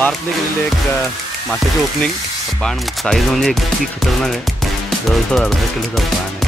पार्कने केलेली एक माशाची ओपनिंग. बाण साईज म्हणजे इतकी खतरनाक आहे. जवळजवळ अर्धा किलोचा बाण आहे.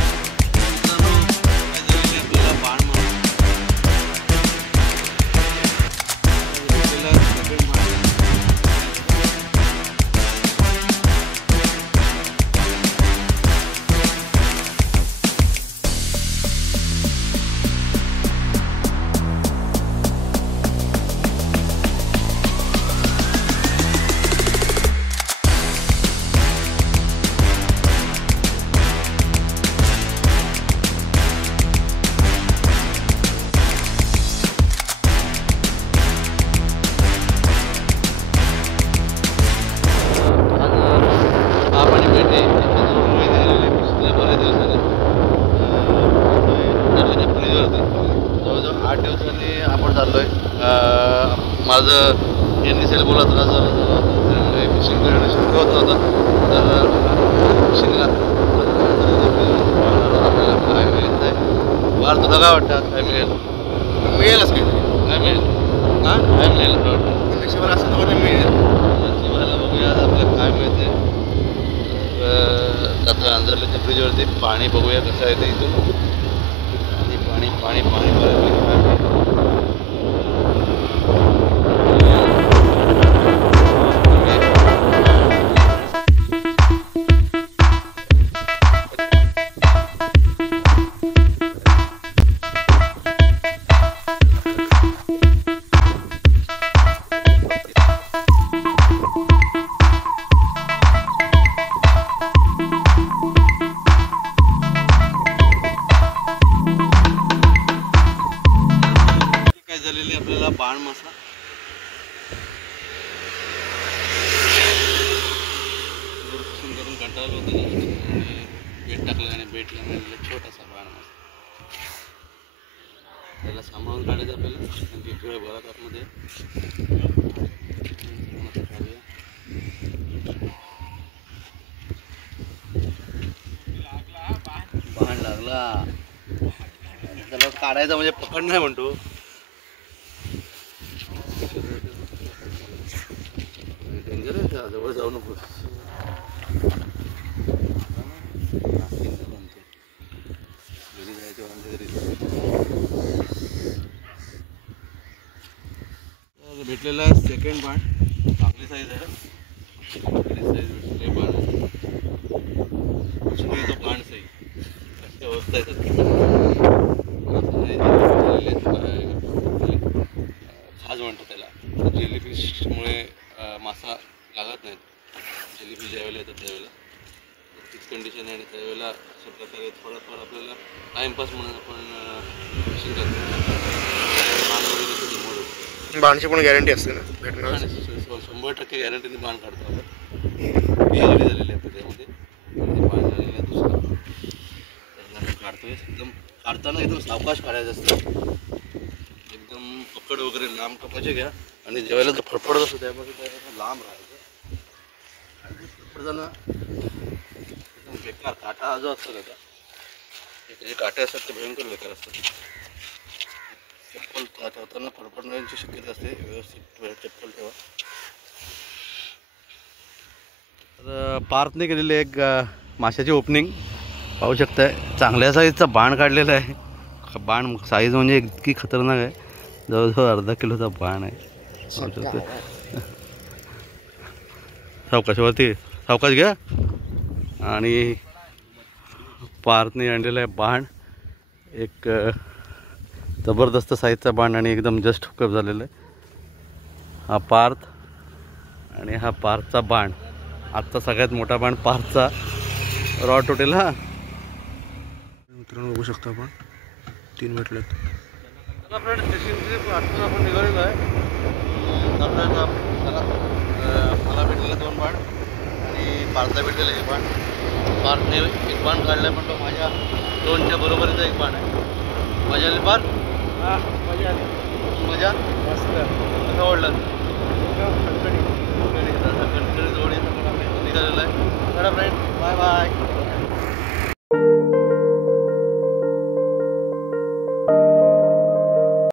जवळजवळ 8 दिवसांनी आपण चाललोय. माझं यांनी सेल बोलत होता जर फिशिंग होत नव्हतं तर फिशिंगला आपल्याला काय मिळत आहे. वार तुला काय वाटतं काय मिळेल? मिळेलच काय मिळेल हां काय मिळेल नक्षीवर असं तुम्हाला मिळेल. नक्षीवाला बघूया आपल्याला काय मिळते. आता अंजरल्याच्या फ्रीजवरती पाणी बघूया कसं आहे ते इथून. पाणी पाणी पाणी झालेली आपल्याला बाण मासा. करून कंटाळलो होतो बेट टाकलं आणि बेटला मिळालेला छोटासा बाण मासा. त्याला सांभाळून काढायचं आपल्याला कारण की डोळे भरात आतमध्ये. बाण लागला त्याला काढायचा म्हणजे पकड नाही म्हणतो. डेंजर आहे त्या जवळ जाऊ नको. भेटलेला सेकंड बाण चांगली साईज आहे. साईज भेटले बाण तो बाण साईज अशी अवस्था आहे. खाज म्हणतो त्याला. जेलीफिशमुळे मासा लागत नाहीत. जेलीफिश ज्यावेळेला येतात त्यावेळेला तीच कंडिशन आहे आणि त्यावेळेला अशा प्रकारे थोडाफार आपल्याला टाईमपास म्हणून आपण फिशिंग करतो. बाणची पण गॅरंटी असते ना भेटणार. 100% गॅरंटीने बाण काढतो आपण. पीएचडी झालेली आहे त्यामध्ये. बाण झालेला आहे दुसरा त्याला काढतोय. एकदम काढताना एकदम सावकाश काढायचं असतं. एकदम पकड वगैरे लांब टोकाचे घ्या आणि ज्यावेळेला तो फडफडत असतो त्यामध्ये त्यावेळेला लांब राहायचं. फडफडताना एकदम बेकार काटा जो असतो त्याचा त्याचे काटे असतात ते भयंकर बेकार असतात. चप्पल ठेवताना फडफडण्याची शक्यता असते. व्यवस्थित चप्पल ठेवा. तर पार्थने केलेली एक माशाची ओपनिंग पाहू शकताय. चांगल्या साईजचा बाण काढलेला आहे. बाण साईज म्हणजे इतकी खतरनाक आहे. जवळजवळ अर्धा किलोचा बाण आहे. पाहू शकतो. सावकाशवरती सावकाश घ्या. आणि पार्थने आणलेला आहे बाण. एक जबरदस्त साईजचा बाण आणि एकदम जस्ट हुकअप झालेला आहे. हा पार्थ आणि हा पार्थचा बाण. आजचा सगळ्यात मोठा बाण पार्थचा रॉ टोटेल. हा मित्रांनो बघू शकतो आपण 3 भेटलेत. फ्रेंड फिशिंगचे आपण निघालेलो आहे. मला भेटलेला 2 बाण आणि पार्थला भेटलेला 1 बाण. पार्थने 1 बाण काढला पण तो माझ्या 2च्या बरोबरीचा 1 बाण आहे. मजा आली पार्थ? हां मजा आली. मजा मस्त. कसं आवडलं? कणकणी जोडी निघालेला आहे. चला फ्रेंड बाय बाय.